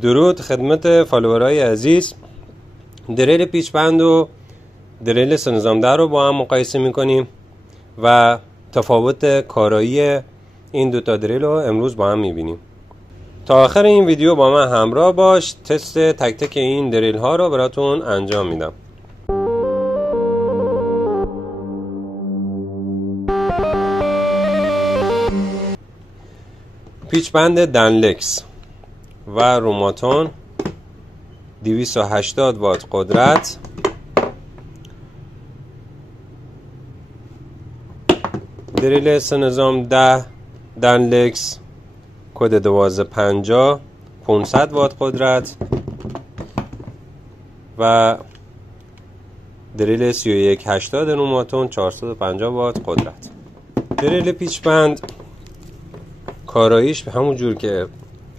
درود خدمت فالوورای عزیز. دریل پیچ بند و دریل سه نظام در رو با هم مقایسه میکنیم و تفاوت کارایی این دوتا دریل رو امروز با هم میبینیم. تا آخر این ویدیو با من همراه باش. تست تک تک این دریل ها رو براتون انجام میدم. پیچ بند دنلکس و روماتون 280 وات قدرت، دریل سه نظام 10 دنلکس کد 1250 500 وات قدرت و دریل 3180 روماتون 450 وات قدرت. دریل پیچ بند کاراییش به همون جور که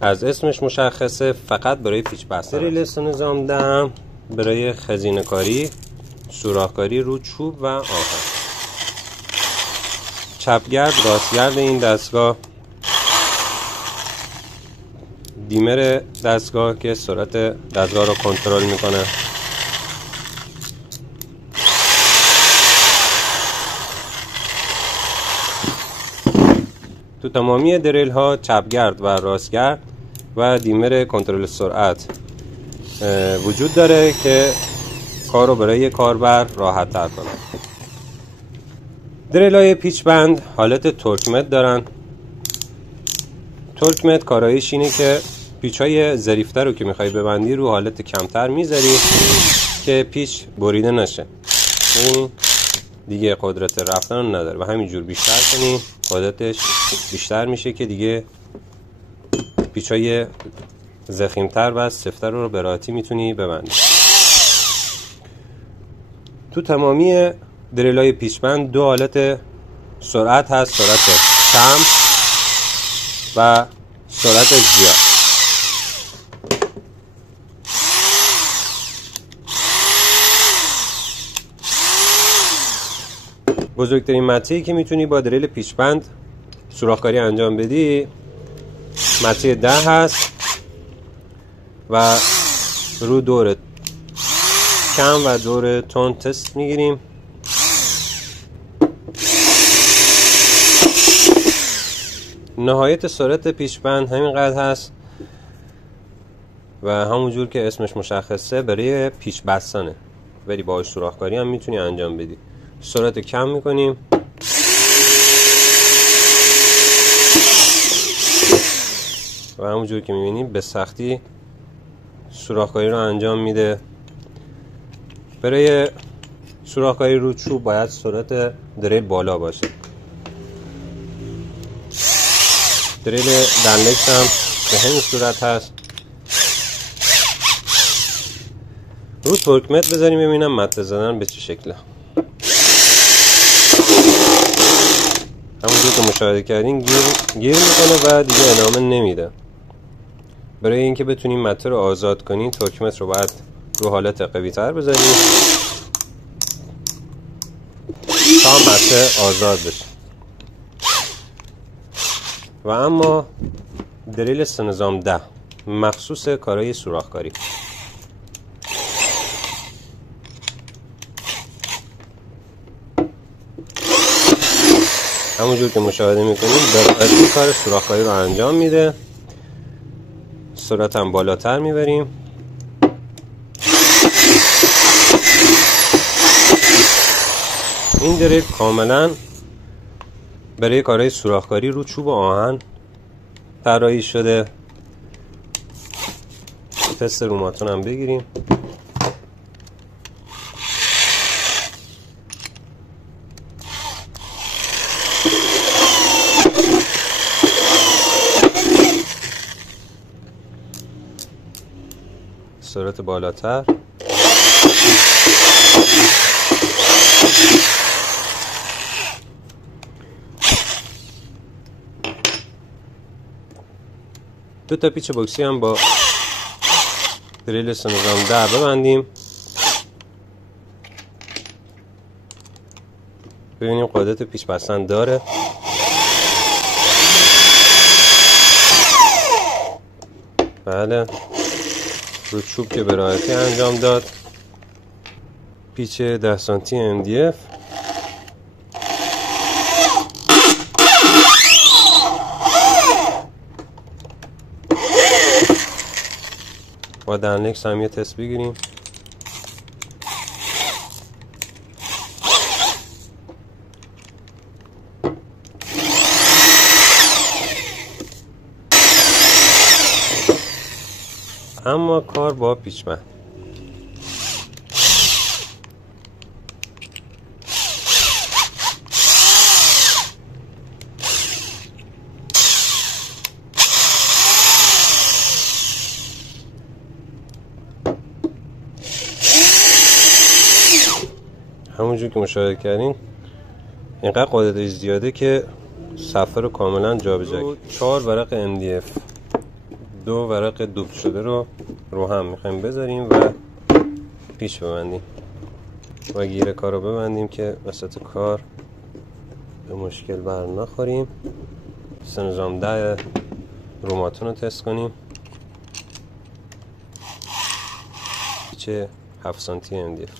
از اسمش مشخصه فقط برای پیچ بستن. دریل سه نظام 10 برای خزینه کاری، سوراخ‌کاری رو چوب و آهن. چپگرد راستگرد این دستگاه، دیمر دستگاه که سرعت دستگاه رو کنترل میکنه، تو تمامی دریل ها چپگرد و راستگرد و دیمر کنترل سرعت وجود داره که کار رو برای کاربر راحت تر کنه. دریل های پیچ بند حالت تورکمت دارن. تورکمت کاراییش اینه که پیچ های ظریفتر رو که میخوای ببندی رو حالت کمتر میذاری که پیچ بریده نشه. ببینید دیگه قدرت رفتن نداره و همینجور بیشتر کنی قدرتش بیشتر میشه که دیگه پیچ های ضخیمتر و سفتر رو به راحتی میتونی ببندی. تو تمامی دریل های پیچ بند دو حالت سرعت هست، سرعت کم و سرعت زیاد. بزرگترین متری که میتونی با دریل پیچ بند سوراخ‌کاری انجام بدی متری 10 هست و رو دور کم و دور تند تست میگیریم. نهایت سرعت پیچ بند همینقدر هست و همونجور که اسمش مشخصه برای پیچ بستنه، ولی باهاش سوراخ‌کاری هم میتونی انجام بدی. سرعت کم میکنیم و همونجور که میبینیم به سختی سوراخ‌کاری رو انجام میده. برای سوراخ‌کاری رو چوب باید سرعت دریل بالا باشه. دریل دنلکس هم به همین صورت هست. رو تورکمت بذاریم ببینم مته زدن به چه شکله. همونجور که مشاهده کردین گیر میکنه و دیگه ادامه نمیده. برای اینکه بتونیم مته رو آزاد کنیم تورکمت رو باید رو حالت قوی تر بذاریم تا مته آزاد بشه. و اما دریل سه نظام 10 مخصوص کارای سوراخ‌کاری. همونجور که مشاهده میکنیم به راحتی کار سوراخ‌کاری رو انجام میده. سرعت هم بالاتر میبریم. این دریل کاملا برای کارهای سوراخ‌کاری رو چوب و آهن طراحی شده. تست روماتون هم بگیریم. سرعت بالاتر. دو تا پیچ بوکسی هم با دریل سه نظام 10 ببندیم. ببینیم قدرت پیچ بستن داره. بله رو چوب که به راحتی انجام داد. پیچ 10 سانتی MDF با دنلکس هم یه تست بگیریم. اما کار با پیچبند. همونجور که مشاهده کردین اینقدر قاعده‌اش زیاده که صفحه رو کاملا جابجا کرد. 4 ورق MDF 2 ورق دوب شده رو هم میخوایم بذاریم و پیش ببندیم و گیر کار رو ببندیم که وسط کار به مشکل بر نخوریم. نظام 10 روماتون رو تست کنیم. پیچ 7 سانتی MDF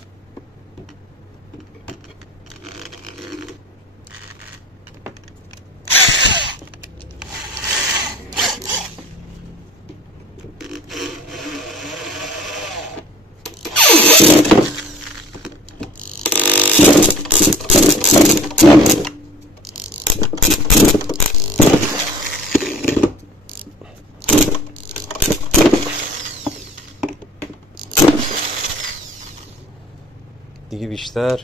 دیگه بیشتر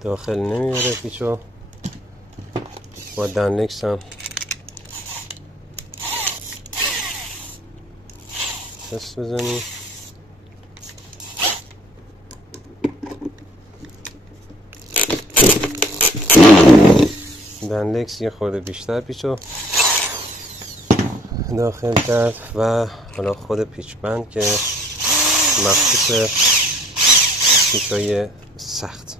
داخل نمیاره پیچو. با دنلکس هم تست بزنیم. دنلکس یه خورده بیشتر پیچو داخل کرد و حالا خود پیچ بند که مخصوص پیچای سخت.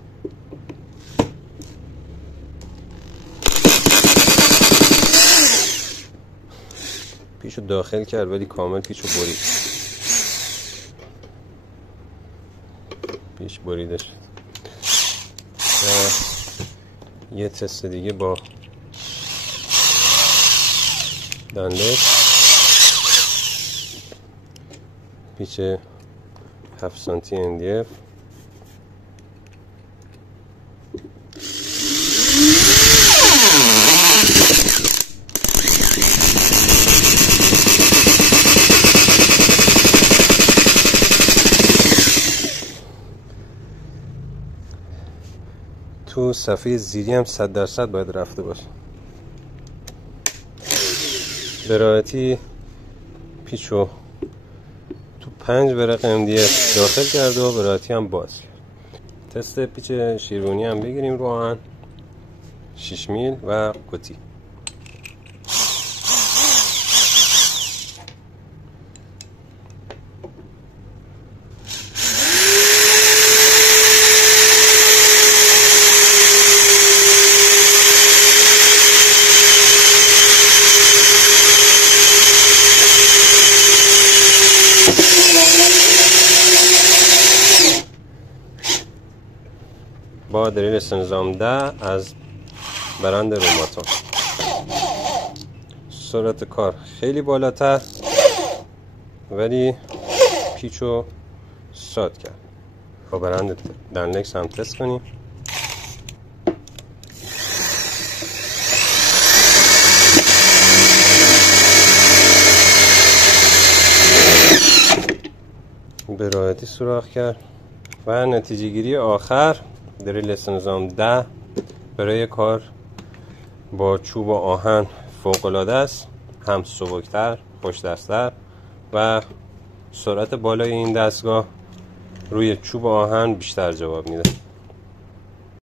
پیچو داخل کرد ولی کامل پیچو برید. پیچ بریده شد. یه تست دیگه با دنلکس پیچ 7 سانتی MDF تو صفحه زیری هم 100% باید رفته باشه. به راحتی پیچو تو 5 ورق MDF داخل کرده و به راحتی هم باز. تست پیچ شیرونی هم بگیریم رو آهن 6 میل و قطی. با دریل نظام 10 از برند روماتون. سرعت کار خیلی بالاتر ولی پیچو ساد کرد. با برند دنلکس هم تست کنیم. به راحتی سوراخ کرد. و نتیجه گیری آخر دریل نظام 10 برای کار با چوب و آهن فوق العاده است. هم سبکتر، خوش دست‌تر و سرعت بالای این دستگاه روی چوب و آهن بیشتر جواب میده.